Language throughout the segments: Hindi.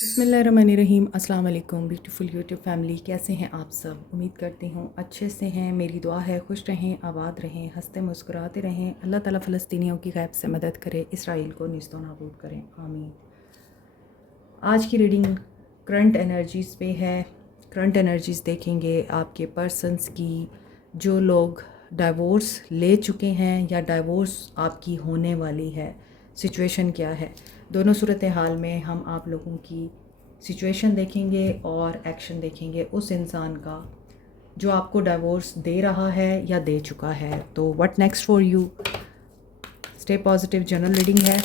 बिस्मिल्लाहिर्रहमानिर्रहीम। अस्सलाम वालेकुम ब्यूटीफुल यूट्यूब फैमिली, कैसे हैं आप सब? उम्मीद करती हूँ अच्छे से हैं। मेरी दुआ है खुश रहें, आबाद रहें, हंसते मुस्कुराते रहें। अल्लाह ताला फ़लस्तीनियों की गैब से मदद करे, इसराइल को निस्तो नाबूद करें, आमीन। आज की रीडिंग करंट एनर्जीज़ पे है। करंट एनर्जीज़ देखेंगे आपके पर्सन्स की, जो लोग डाइवोर्स ले चुके हैं या डाइवोर्स आपकी होने वाली है। सिचुएशन क्या है? दोनों सूरत हाल में हम आप लोगों की सिचुएशन देखेंगे और एक्शन देखेंगे उस इंसान का जो आपको डाइवोर्स दे रहा है या दे चुका है। तो what next for you? Stay positive general reading है।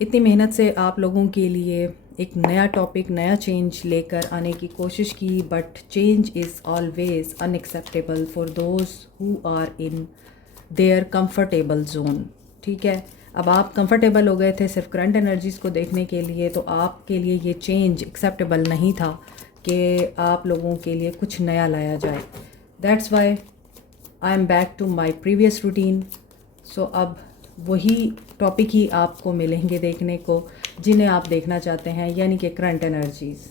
इतनी मेहनत से आप लोगों के लिए एक नया टॉपिक, नया चेंज लेकर आने की कोशिश की, but change is always unacceptable for those who are in their comfortable zone. ठीक है, अब आप कंफर्टेबल हो गए थे सिर्फ करंट एनर्जीज़ को देखने के लिए, तो आपके लिए ये चेंज एक्सेप्टेबल नहीं था कि आप लोगों के लिए कुछ नया लाया जाए। That's why I am back to my previous routine. So अब वही टॉपिक ही आपको मिलेंगे देखने को जिन्हें आप देखना चाहते हैं, यानी कि current energies.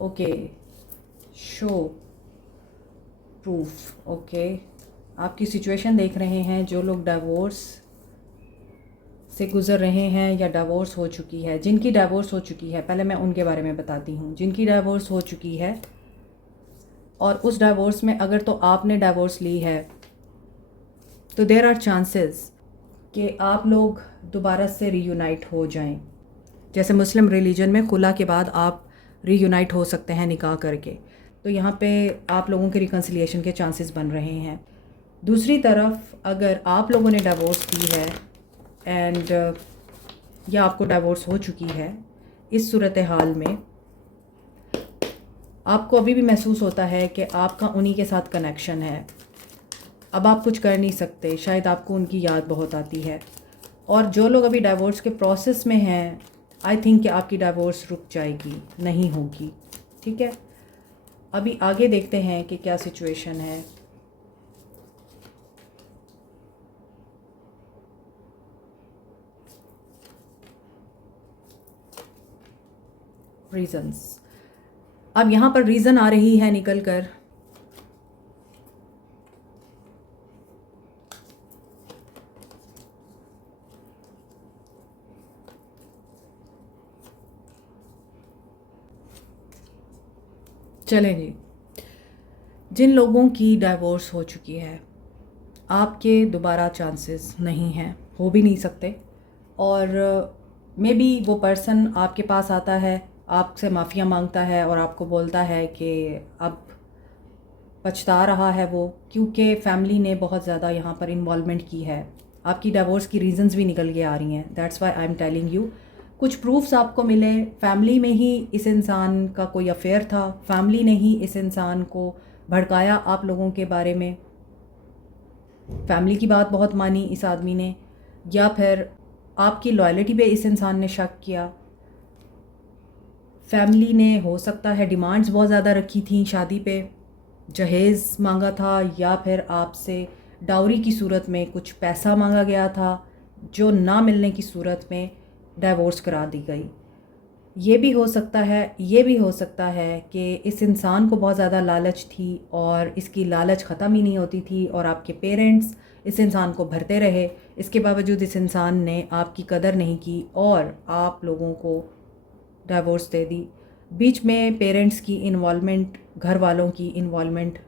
Okay, show proof. Okay, आपकी सिचुएशन देख रहे हैं। जो लोग डाइवोर्स से गुज़र रहे हैं या डाइवोर्स हो चुकी है, जिनकी डाइवोर्स हो चुकी है, पहले मैं उनके बारे में बताती हूँ। जिनकी डाइवोर्स हो चुकी है और उस डाइवोर्स में अगर तो आपने डाइवोर्स ली है, तो देयर आर चांसेस कि आप लोग दोबारा से रीयूनाइट हो जाएं। जैसे मुस्लिम रिलीजन में खुला के बाद आप रीयूनाइट हो सकते हैं निकाह करके, तो यहाँ पे आप लोगों के रिकन्सिलिएशन के चांसेस बन रहे हैं। दूसरी तरफ अगर आप लोगों ने डाइवोर्स की है एंड या आपको डाइवोर्स हो चुकी है, इस सूरत हाल में आपको अभी भी महसूस होता है कि आपका उन्हीं के साथ कनेक्शन है। अब आप कुछ कर नहीं सकते, शायद आपको उनकी याद बहुत आती है। और जो लोग अभी डाइवोर्स के प्रोसेस में हैं, आई थिंक कि आपकी डाइवोर्स रुक जाएगी, नहीं होगी। ठीक है, अभी आगे देखते हैं कि क्या सिचुएशन है। रीजंस, अब यहाँ पर रीज़न आ रही है निकल कर। चलें जी, जिन लोगों की डाइवोर्स हो चुकी है, आपके दोबारा चांसेस नहीं हैं, हो भी नहीं सकते। और मे बी वो पर्सन आपके पास आता है, आपसे माफ़िया मांगता है और आपको बोलता है कि अब पछता रहा है वो, क्योंकि फैमिली ने बहुत ज़्यादा यहाँ पर इन्वॉल्वमेंट की है। आपकी डाइवोर्स की रीजंस भी निकल के आ रही हैं। That's why I am telling you, कुछ प्रूफ्स आपको मिले। फैमिली में ही इस इंसान का कोई अफेयर था, फैमिली ने ही इस इंसान को भड़काया आप लोगों के बारे में, फैमिली की बात बहुत मानी इस आदमी ने, या फिर आपकी लॉयल्टी पे इस इंसान ने शक किया। फैमिली ने हो सकता है डिमांड्स बहुत ज़्यादा रखी थी शादी पे, जहेज़ मांगा था, या फिर आपसे डाउरी की सूरत में कुछ पैसा मांगा गया था, जो ना मिलने की सूरत में डाइवोर्स करा दी गई। ये भी हो सकता है, ये भी हो सकता है कि इस इंसान को बहुत ज़्यादा लालच थी और इसकी लालच ख़त्म ही नहीं होती थी, और आपके पेरेंट्स इस इंसान को भरते रहे। इसके बावजूद इस इंसान ने आपकी कदर नहीं की और आप लोगों को डाइवोर्स दे दी। बीच में पेरेंट्स की इन्वॉल्वमेंट, घर वालों की इन्वॉल्वमेंट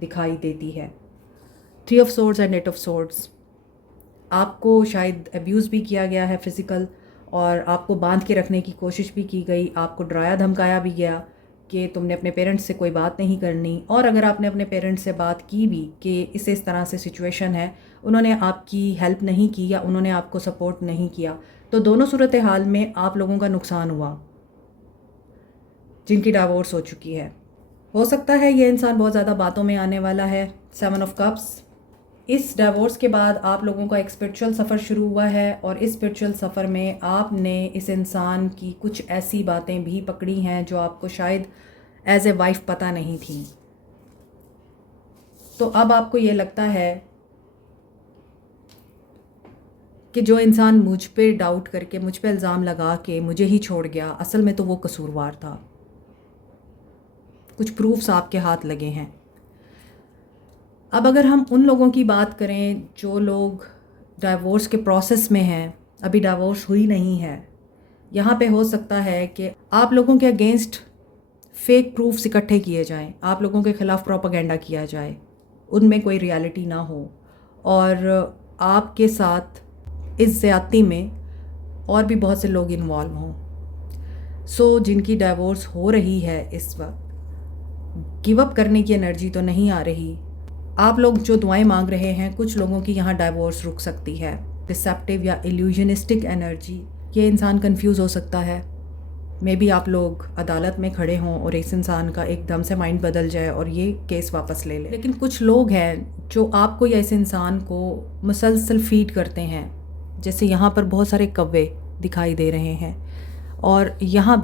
दिखाई देती है। 3 of swords and 8 of swords, आपको शायद अब्यूज़ भी किया गया है फिज़िकल, और आपको बांध के रखने की कोशिश भी की गई। आपको डराया धमकाया भी गया कि तुमने अपने पेरेंट्स से कोई बात नहीं करनी, और अगर आपने अपने पेरेंट्स से बात की भी कि इस तरह से सिचुएशन है, उन्होंने आपकी हेल्प नहीं की या उन्होंने आपको सपोर्ट नहीं किया। तो दोनों सूरत हाल में आप लोगों का नुकसान हुआ जिनकी डाइवोर्स हो चुकी है। हो सकता है ये इंसान बहुत ज़्यादा बातों में आने वाला है। 7 ऑफ कप्स, इस डाइवोर्स के बाद आप लोगों का एक स्पिरिचुअल सफ़र शुरू हुआ है, और इस स्पिरिचुअल सफ़र में आपने इस इंसान की कुछ ऐसी बातें भी पकड़ी हैं जो आपको शायद एज ए वाइफ पता नहीं थी। तो अब आपको ये लगता है कि जो इंसान मुझ पे डाउट करके, मुझ पे इल्ज़ाम लगा के मुझे ही छोड़ गया, असल में तो वो कसूरवार था। कुछ प्रूफ्स आपके हाथ लगे हैं। अब अगर हम उन लोगों की बात करें जो लोग डाइवोर्स के प्रोसेस में हैं, अभी डाइवोर्स हुई नहीं है, यहाँ पे हो सकता है कि आप लोगों के अगेंस्ट फेक प्रूफ्स इकट्ठे किए जाएं, आप लोगों के ख़िलाफ़ प्रोपेगेंडा किया जाए, उनमें कोई रियलिटी ना हो और आपके साथ इस ज़्यादती में और भी बहुत से लोग इन्वॉल्व हों। सो जिनकी डाइवोर्स हो रही है इस वक्त, गिव अप करने की एनर्जी तो नहीं आ रही। आप लोग जो दुआएं मांग रहे हैं, कुछ लोगों की यहाँ डाइवोर्स रुक सकती है। डिसेप्टिव या इल्यूजनिस्टिक एनर्जी, ये इंसान कंफ्यूज हो सकता है। मे बी आप लोग अदालत में खड़े हों और इस इंसान का एकदम से माइंड बदल जाए और ये केस वापस ले ले। लेकिन कुछ लोग हैं जो आपको या इस इंसान को मुसलसल फीड करते हैं, जैसे यहाँ पर बहुत सारे कौवे दिखाई दे रहे हैं और यहाँ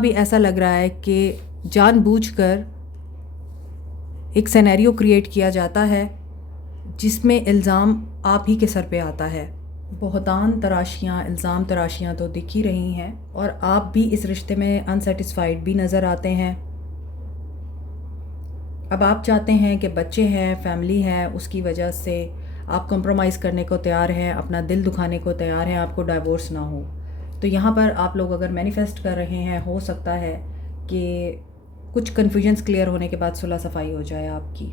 भी ऐसा लग रहा है कि जानबूझकर एक सिनेरियो क्रिएट किया जाता है जिसमें इल्ज़ाम आप ही के सर पे आता है। बहुतान तराशियाँ, इल्ज़ाम तराशियाँ तो दिख ही रही हैं और आप भी इस रिश्ते में अनसेटिस्फाइड भी नज़र आते हैं। अब आप चाहते हैं कि बच्चे हैं, फैमिली है, उसकी वजह से आप कंप्रोमाइज़ करने को तैयार हैं, अपना दिल दुखाने को तैयार हैं, आपको डाइवोर्स ना हो। तो यहाँ पर आप लोग अगर मैनिफेस्ट कर रहे हैं, हो सकता है कि कुछ कन्फ्यूजन्स क्लियर होने के बाद सुलह सफाई हो जाए आपकी।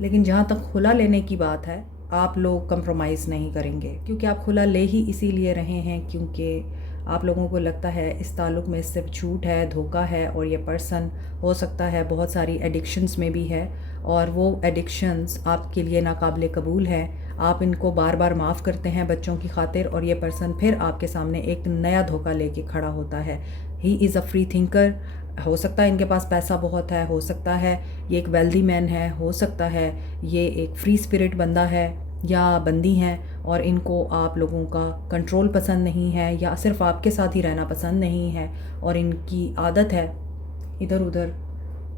लेकिन जहाँ तक खुला लेने की बात है, आप लोग कंप्रोमाइज़ नहीं करेंगे, क्योंकि आप खुला ले ही इसीलिए रहे हैं क्योंकि आप लोगों को लगता है इस ताल्लुक़ में सिर्फ झूठ है, धोखा है और ये पर्सन हो सकता है बहुत सारी एडिक्शंस में भी है और वो एडिक्शंस आपके लिए नाकाबिले कबूल है। आप इनको बार बार माफ़ करते हैं बच्चों की खातिर और ये पर्सन फिर आपके सामने एक नया धोखा लेके खड़ा होता है। He is a free thinker. हो सकता है इनके पास पैसा बहुत है, हो सकता है ये एक वेल्दी मैन है, हो सकता है ये एक फ्री स्पिरिट बंदा है या बंदी हैं और इनको आप लोगों का कंट्रोल पसंद नहीं है या सिर्फ आपके साथ ही रहना पसंद नहीं है और इनकी आदत है इधर उधर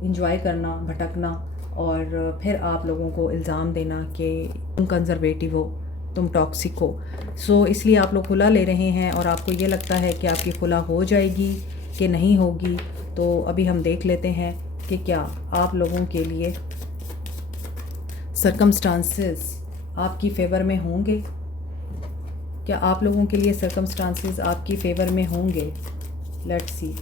इंजॉय करना, भटकना और फिर आप लोगों को इल्ज़ाम देना कि तुम कंजर्वेटिव हो, तुम टॉक्सिक हो। सो इसलिए आप लोग खुला ले रहे हैं और आपको ये लगता है कि आपकी खुला हो जाएगी कि नहीं होगी। तो अभी हम देख लेते हैं कि क्या आप लोगों के लिए सर्कमस्टांसेस आपकी फ़ेवर में होंगे, क्या आप लोगों के लिए सर्कमस्टांसेस आपकी फ़ेवर में होंगे। Let's see.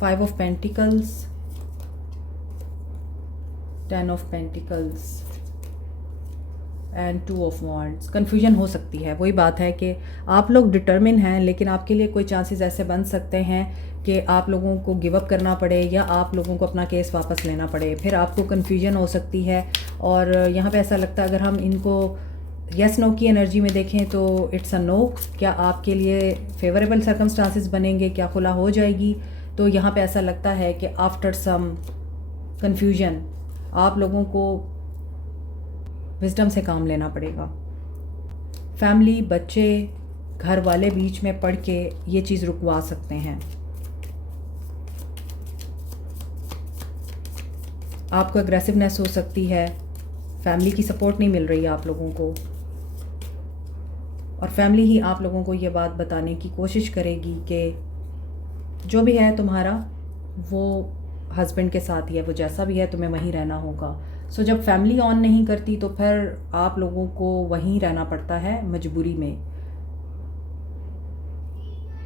5 of pentacles, 10 of pentacles and 2 of wands. Confusion हो सकती है, वही बात है कि आप लोग डिटर्मिन हैं, लेकिन आपके लिए कोई चांसेस ऐसे बन सकते हैं कि आप लोगों को गिव अप करना पड़े या आप लोगों को अपना केस वापस लेना पड़े। फिर आपको कन्फ्यूजन हो सकती है और यहाँ पे ऐसा लगता है अगर हम इनको यस नो की एनर्जी में देखें तो इट्स अ नो। क्या आपके लिए फेवरेबल सर्कमस्टांसेस बनेंगे, क्या खुला हो जाएगी। तो यहाँ पे ऐसा लगता है कि आफ्टर सम कन्फ्यूजन आप लोगों को विजडम से काम लेना पड़ेगा। फैमिली, बच्चे, घर वाले बीच में पड़ के ये चीज़ रुकवा सकते हैं। आपको एग्रेसिवनेस हो सकती है, फैमिली की सपोर्ट नहीं मिल रही है आप लोगों को और फैमिली ही आप लोगों को ये बात बताने की कोशिश करेगी कि जो भी है तुम्हारा वो हस्बैंड के साथ ही है, वो जैसा भी है तुम्हें वहीं रहना होगा। सो जब फैमिली ऑन नहीं करती तो फिर आप लोगों को वहीं रहना पड़ता है मजबूरी में।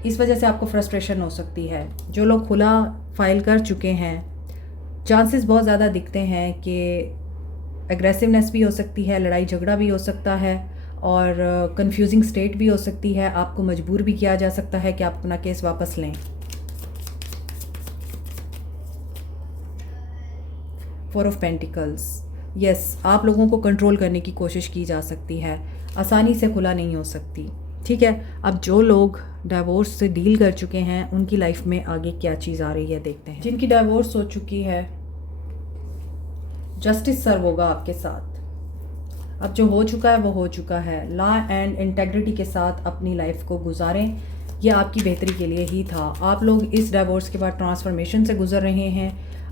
इस वजह से आपको फ्रस्ट्रेशन हो सकती है। जो लोग खुला फाइल कर चुके हैं, चांसेस बहुत ज़्यादा दिखते हैं कि एग्रेसिवनेस भी हो सकती है, लड़ाई झगड़ा भी हो सकता है और कंफ्यूजिंग स्टेट भी हो सकती है। आपको मजबूर भी किया जा सकता है कि आप अपना केस वापस लें। 4 ऑफ पेंटिकल्स। यस, आप लोगों को कंट्रोल करने की कोशिश की जा सकती है, आसानी से खुला नहीं हो सकती। ठीक है, अब जो लोग डाइवोर्स से डील कर चुके हैं उनकी लाइफ में आगे क्या चीज़ आ रही है देखते हैं। जिनकी डाइवोर्स हो चुकी है, जस्टिस सर्व होगा आपके साथ। अब जो हो चुका है वो हो चुका है। लॉ एंड इंटेग्रिटी के साथ अपनी लाइफ को गुजारें, यह आपकी बेहतरी के लिए ही था। आप लोग इस डाइवोर्स के बाद ट्रांसफॉर्मेशन से गुजर रहे हैं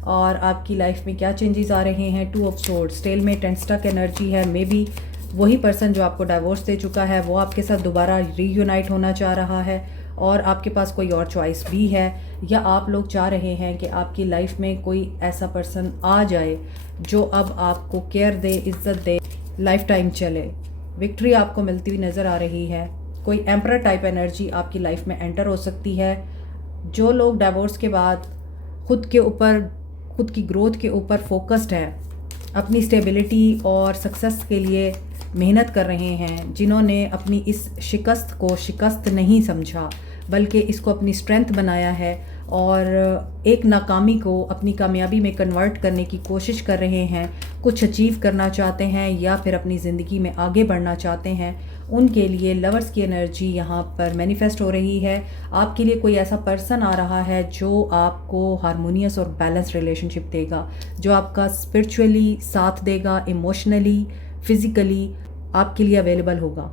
और आपकी लाइफ में क्या चेंजेस आ रहे हैं। 2 of swords, stalemate and stuck energy है। मे बी वही पर्सन जो आपको डाइवोर्स दे चुका है वो आपके साथ दोबारा रीयूनाइट होना चाह रहा है और आपके पास कोई और चॉइस भी है, या आप लोग चाह रहे हैं कि आपकी लाइफ में कोई ऐसा पर्सन आ जाए जो अब आपको केयर दे, इज़्ज़त दे, लाइफ टाइम चले। विक्ट्री आपको मिलती हुई नज़र आ रही है। कोई एम्परर टाइप एनर्जी आपकी लाइफ में एंटर हो सकती है। जो लोग डाइवोर्स के बाद खुद के ऊपर, खुद की ग्रोथ के ऊपर फोकस्ड है, अपनी स्टेबिलिटी और सक्सेस के लिए मेहनत कर रहे हैं, जिन्होंने अपनी इस शिकस्त को शिकस्त नहीं समझा बल्कि इसको अपनी स्ट्रेंथ बनाया है और एक नाकामी को अपनी कामयाबी में कन्वर्ट करने की कोशिश कर रहे हैं, कुछ अचीव करना चाहते हैं या फिर अपनी ज़िंदगी में आगे बढ़ना चाहते हैं, उनके लिए लवर्स की एनर्जी यहाँ पर मैनिफेस्ट हो रही है। आपके लिए कोई ऐसा पर्सन आ रहा है जो आपको हारमोनियस और बैलेंस रिलेशनशिप देगा, जो आपका स्पिरिचुअली साथ देगा, इमोशनली, फिज़िकली आपके लिए अवेलेबल होगा,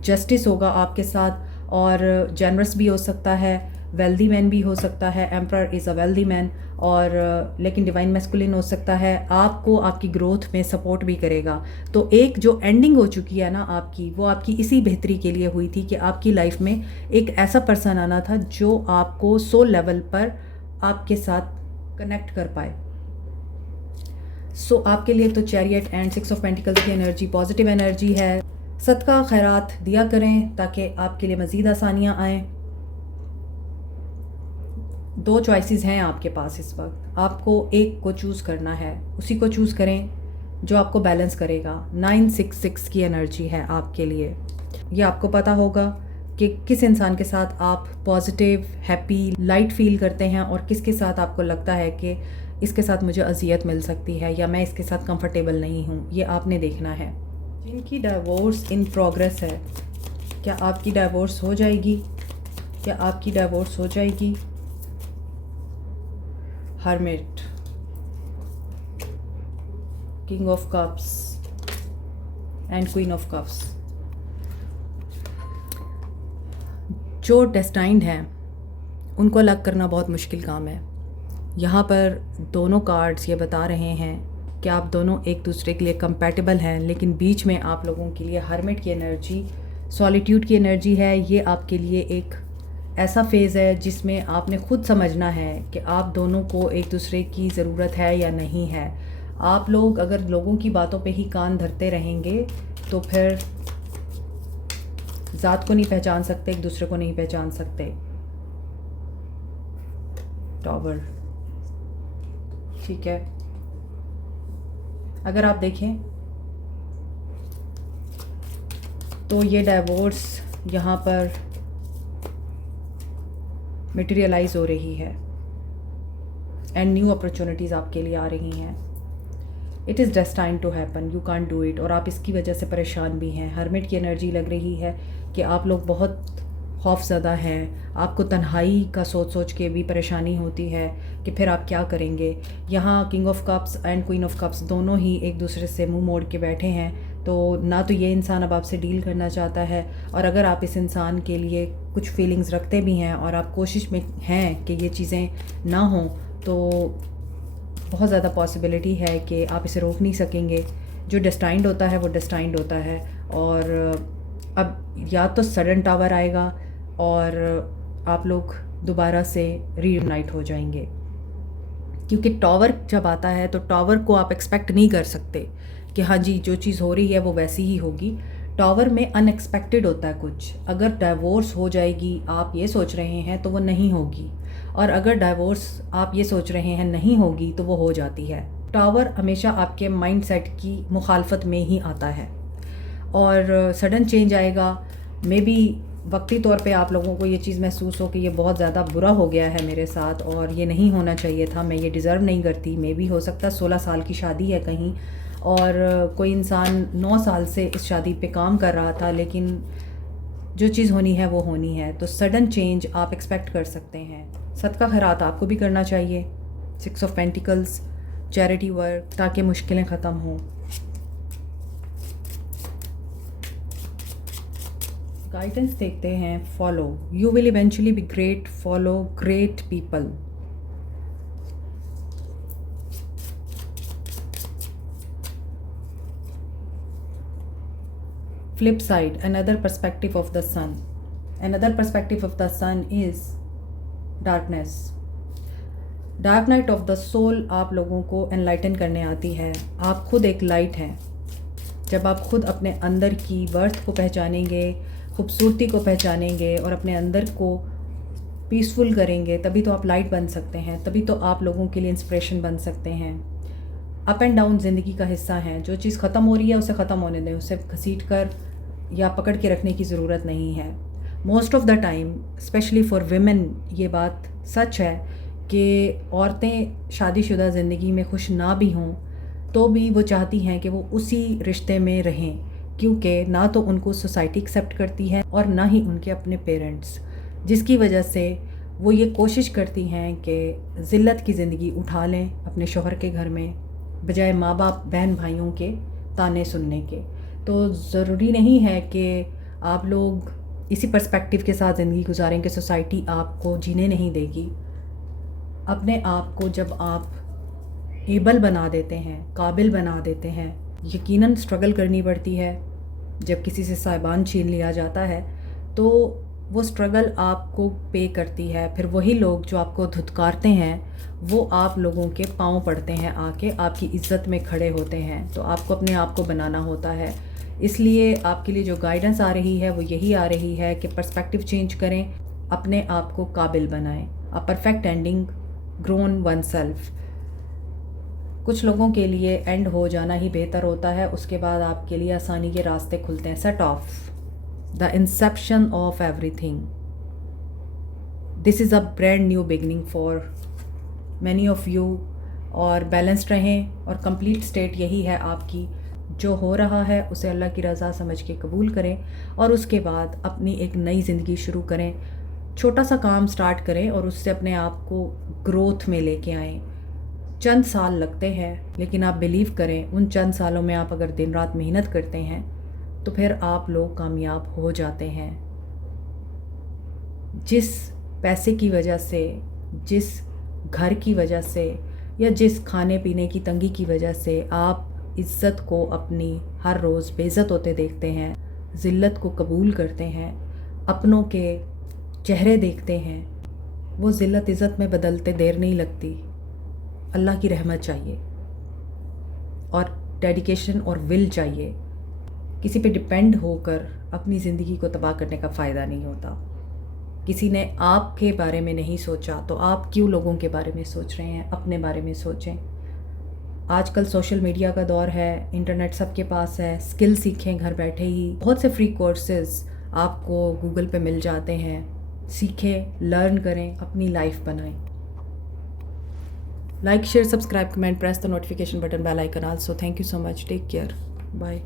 जस्टिस होगा आपके साथ और जेनरस भी हो सकता है, वेल्दी मैन भी हो सकता है। Emperor is a wealthy man और लेकिन डिवाइन मैस्कुलिन हो सकता है, आपको आपकी ग्रोथ में सपोर्ट भी करेगा। तो एक जो एंडिंग हो चुकी है ना आपकी, वो आपकी इसी बेहतरी के लिए हुई थी कि आपकी लाइफ में एक ऐसा पर्सन आना था जो आपको सोल लेवल पर आपके साथ कनेक्ट कर पाए। सो आपके लिए तो चैरियट एंड 6 ऑफ पेंटिकल्स की एनर्जी पॉजिटिव एनर्जी है। सदका खैरात दिया करें ताकि आपके लिए मज़ीद आसानियाँ आएँ। 2 चॉइसेस हैं आपके पास इस वक्त, आपको एक को चूज़ करना है, उसी को चूज़ करें जो आपको बैलेंस करेगा। 966 की एनर्जी है आपके लिए। ये आपको पता होगा कि किस इंसान के साथ आप पॉजिटिव, हैप्पी, लाइट फील करते हैं और किसके साथ आपको लगता है कि इसके साथ मुझे अजियत मिल सकती है या मैं इसके साथ कंफर्टेबल नहीं हूँ। ये आपने देखना है। जिनकी डाइवोर्स इन प्रोग्रेस है, क्या आपकी डाइवोर्स हो जाएगी? क्या आपकी डाइवोर्स हो जाएगी? Hermit, king of cups and queen of cups. जो डेस्टाइंड हैं उनको अलग करना बहुत मुश्किल काम है। यहाँ पर दोनों कार्ड्स ये बता रहे हैं कि आप दोनों एक दूसरे के लिए कंपैटिबल हैं, लेकिन बीच में आप लोगों के लिए हर्मिट की एनर्जी, सॉलिट्यूड की एनर्जी है। ये आपके लिए एक ऐसा फेज़ है जिसमें आपने खुद समझना है कि आप दोनों को एक दूसरे की ज़रूरत है या नहीं है। आप लोग अगर लोगों की बातों पे ही कान धरते रहेंगे तो फिर ज़ात को नहीं पहचान सकते, एक दूसरे को नहीं पहचान सकते। टॉवर, ठीक है। अगर आप देखें तो ये डाइवोर्स यहाँ पर मटेरियलाइज हो रही है एंड न्यू अपॉर्चुनिटीज़ आपके लिए आ रही हैं। It is destined to happen, you can't do it. और आप इसकी वजह से परेशान भी हैं। हर्मिट की एनर्जी लग रही है कि आप लोग बहुत खौफज़दा हैं। आपको तन्हाई का सोच सोच के भी परेशानी होती है कि फिर आप क्या करेंगे। यहाँ king of cups and queen of cups दोनों ही एक दूसरे से मुंह मोड़ के बैठे हैं। तो ना तो ये इंसान अब आपसे डील करना चाहता है, और अगर आप इस इंसान के लिए कुछ फीलिंग्स रखते भी हैं और आप कोशिश में हैं कि ये चीज़ें ना हों, तो बहुत ज़्यादा पॉसिबिलिटी है कि आप इसे रोक नहीं सकेंगे। जो डेस्टाइंड होता है वो डेस्टाइंड होता है। और अब या तो सडन टावर आएगा और आप लोग दोबारा से रीयूनाइट हो जाएंगे, क्योंकि टावर जब आता है तो टावर को आप एक्सपेक्ट नहीं कर सकते कि हाँ जी जो चीज़ हो रही है वो वैसी ही होगी। टावर में अनएक्सपेक्टेड होता है कुछ। अगर डाइवोर्स हो जाएगी आप ये सोच रहे हैं तो वो नहीं होगी, और अगर डाइवोर्स आप ये सोच रहे हैं नहीं होगी तो वो हो जाती है। टावर हमेशा आपके माइंड सेट की मुखालफत में ही आता है और सडन चेंज आएगा। मे बी वक्ती तौर पे आप लोगों को ये चीज़ महसूस हो कि ये बहुत ज़्यादा बुरा हो गया है मेरे साथ और ये नहीं होना चाहिए था, मैं ये डिज़र्व नहीं करती। मे बी हो सकता है 16 साल की शादी है कहीं और कोई इंसान 9 साल से इस शादी पे काम कर रहा था, लेकिन जो चीज़ होनी है वो होनी है। तो सडन चेंज आप एक्सपेक्ट कर सकते हैं। सदका खैरात आपको भी करना चाहिए। 6 ऑफ पेंटिकल्स, चैरिटी वर्क, ताकि मुश्किलें ख़त्म हों। गाइडेंस देखते हैं। Follow, you will eventually be great, follow great people. flip side, another perspective of the sun. Another perspective of the sun is darkness. Dark night of the soul आप लोगों को एनलाइटन करने आती है। आप खुद एक लाइट हैं। जब आप खुद अपने अंदर की वर्थ को पहचानेंगे, खूबसूरती को पहचानेंगे और अपने अंदर को पीसफुल करेंगे, तभी तो आप लाइट बन सकते हैं, तभी तो आप लोगों के लिए इंस्पिरेशन बन सकते हैं। अप एंड डाउन ज़िंदगी का हिस्सा है। जो चीज़ ख़त्म हो रही है उसे ख़त्म होने दें, उसे घसीट कर या पकड़ के रखने की ज़रूरत नहीं है। Most of the time, specially for women, ये बात सच है कि औरतें शादीशुदा ज़िंदगी में खुश ना भी हों तो भी वो चाहती हैं कि वो उसी रिश्ते में रहें, क्योंकि ना तो उनको सोसाइटी एक्सेप्ट करती है और ना ही उनके अपने पेरेंट्स, जिसकी वजह से वो ये कोशिश करती हैं कि ज़िल्लत की ज़िंदगी उठा लें अपने शौहर के घर में, बजाय माँ बाप बहन भाइयों के ताने सुनने के। तो ज़रूरी नहीं है कि आप लोग इसी पर्सपेक्टिव के साथ ज़िंदगी गुजारें कि सोसाइटी आपको जीने नहीं देगी। अपने आप को जब आप एबल बना देते हैं, काबिल बना देते हैं, यकीनन स्ट्रगल करनी पड़ती है। जब किसी से साहिबान छीन लिया जाता है तो वो स्ट्रगल आपको पे करती है। फिर वही लोग जो आपको धुतकारते हैं वो आप लोगों के पाँव पड़ते हैं, आके आपकी इज़्ज़त में खड़े होते हैं। तो आपको अपने आप को बनाना होता है। इसलिए आपके लिए जो गाइडेंस आ रही है वो यही आ रही है कि पर्सपेक्टिव चेंज करें, अपने आप को काबिल बनाएं। A perfect ending grown one self. कुछ लोगों के लिए एंड हो जाना ही बेहतर होता है, उसके बाद आपके लिए आसानी के रास्ते खुलते हैं। Set of the Inception of everything. This is a brand new beginning for many of you. और बैलेंस्ड रहें और कंप्लीट स्टेट यही है आपकी। जो हो रहा है उसे अल्लाह की रज़ा समझ के कबूल करें और उसके बाद अपनी एक नई ज़िंदगी शुरू करें। छोटा सा काम स्टार्ट करें और उससे अपने आप को ग्रोथ में लेके आएँ। चंद साल लगते हैं, लेकिन आप बिलीव करें, उन चंद सालों में आप अगर दिन रात मेहनत करते हैं तो फिर आप लोग कामयाब हो जाते हैं। जिस पैसे की वजह से, जिस घर की वजह से या जिस खाने पीने की तंगी की वजह से आप इज़्ज़त को अपनी हर रोज़ बेइज्जत होते देखते हैं, ज़िल्लत को कबूल करते हैं, अपनों के चेहरे देखते हैं, वो ज़िल्लत इज़्ज़त में बदलते देर नहीं लगती। अल्लाह की रहमत चाहिए और डेडिकेशन और विल चाहिए। किसी पे डिपेंड होकर अपनी ज़िंदगी को तबाह करने का फ़ायदा नहीं होता। किसी ने आपके बारे में नहीं सोचा तो आप क्यों लोगों के बारे में सोच रहे हैं? अपने बारे में सोचें। आजकल सोशल मीडिया का दौर है, इंटरनेट सबके पास है। स्किल सीखें घर बैठे ही। बहुत से फ्री कोर्सेज़ आपको गूगल पे मिल जाते हैं। सीखें, लर्न करें, अपनी लाइफ बनाएं। Like, share, subscribe, comment, press the notification button, bell icon also. Thank you so much. Take care. Bye.